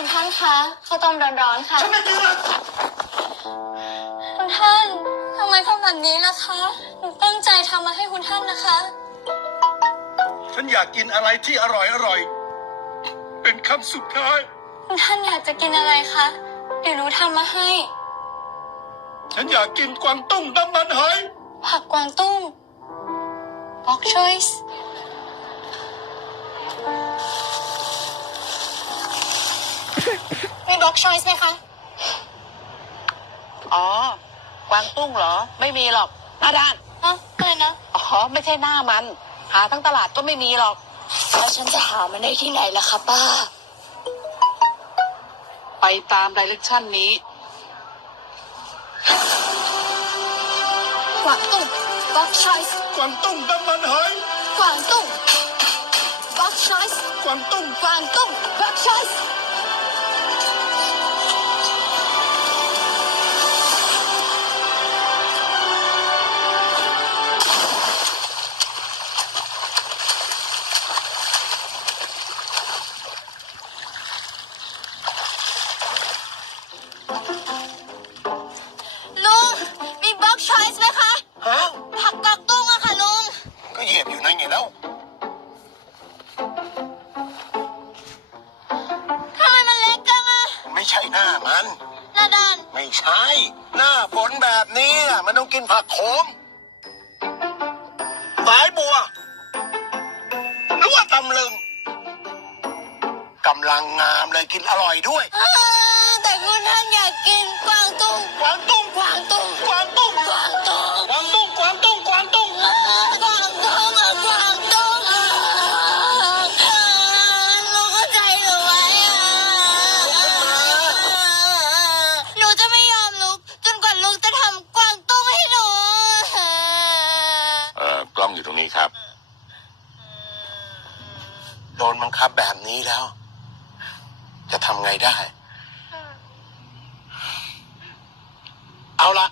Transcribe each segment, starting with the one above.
คุณท่านคะข้าวต้มร้อนๆค่ะฉันไม่กินหรอกคุณท่านทำไมทำแบบนี้ล่ะคะหนูตั้งใจทำมาให้คุณท่านนะคะ ฉันอยากกินอะไรที่อร่อยอร่อยเป็นคำสุดท้าย คุณท่านอยากจะกินอะไรคะเดี๋ยวหนูทำมาให้ ฉันอยากกินกวางตุ้งน้ำมันหอยผักกวางตุ้ง Box Choice มี Box Choice ไหมคะ อ๋อ กวางตุ้งเหรอ ไม่มีหรอกหน้าด้าน ฮะอะไรนะ อ๋อ ไม่ใช่หน้ามัน หาทั้งตลาดก็ไม่มีหรอก แล้วฉันจะหามันได้ที่ไหนล่ะคะป้า ไปตามดิเรกชันนี้ กวางตุ้ง Box Choice กวางตุ้งน้ำมันหอยกวางตุ้ง Box Choice กวางตุ้งกวางตุ้ง Box Choice ลุ หน้ามัน หน้าด้าน ไม่ใช่ หน้าฝนแบบนี้อะมันต้องกินผักโขมสายบัวหรือว่าตำลึงกำลังงามเลยกินอร่อยด้วยอ่าแต่คุณท่านอยากกินกวางตุ้งกวางตุ้งกวางตุ้งกวางตุ้งกวางตุ้งกวางตุ้งกวางตุ้ง โดนบังคับแบบนี้แล้ว จะทำไงได้ เอาละ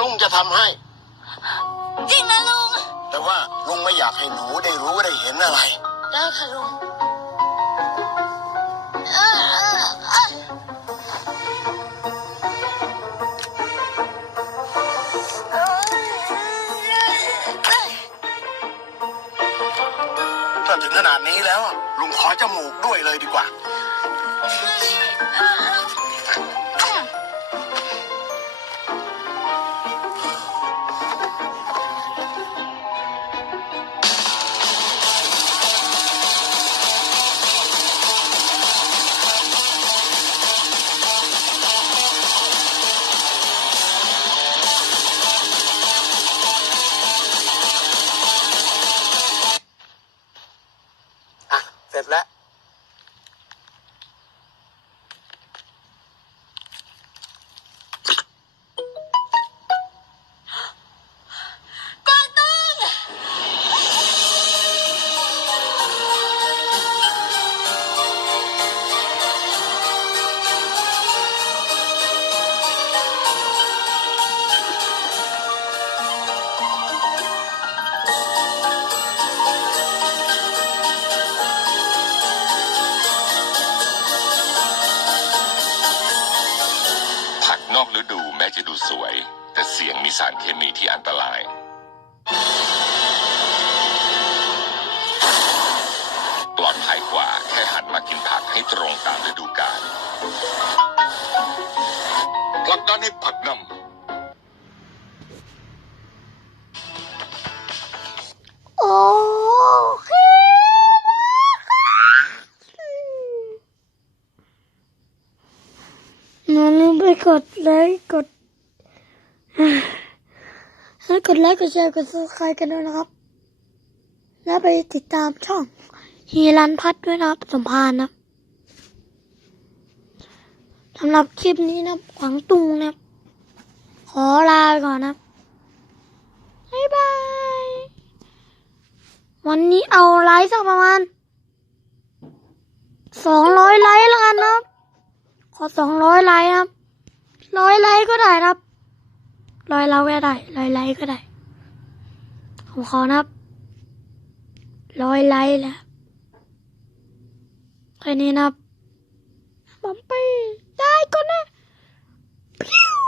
ลุงจะทำให้ จริงนะลุง แต่ว่าลุงไม่อยากให้หนูได้รู้ได้เห็นอะไร ได้ค่ะลุงเอ่อ แล้วลุงขอจมูกด้วยเลยดีกว่า เสร็จแล้ว สวย แต่เสียงมีสารเคมีที่อันตราย ปลอดภัยกว่าแค่หันมากินผักให้ตรงตามฤดูกาลผลักดันให้ผักนำโอเคอย่าลืมไปกดไลค์กดให้ กดไลค์กดแชร์กดซับสไครต์กันด้วยนะครับ และไปติดตามช่องฮีรันพัดด้วยนะครับสมพานนะสำหรับคลิปนี้นะขวางตุงนะขอลาไปก่อนนะบ๊ายบาย วันนี้เอาไลค์สักประมาณสองร้อยไลค์แล้วกันนะขอสองร้อยไลค์นะครับร้อยไลค์ก็ได้นะครับ รอยเล้าก็ได้รอยไล้ก็ได้ผมขอนะครับรอยไล้แล้วแค่นี้นะครับผมไปได้ก่อนนะพิ้ว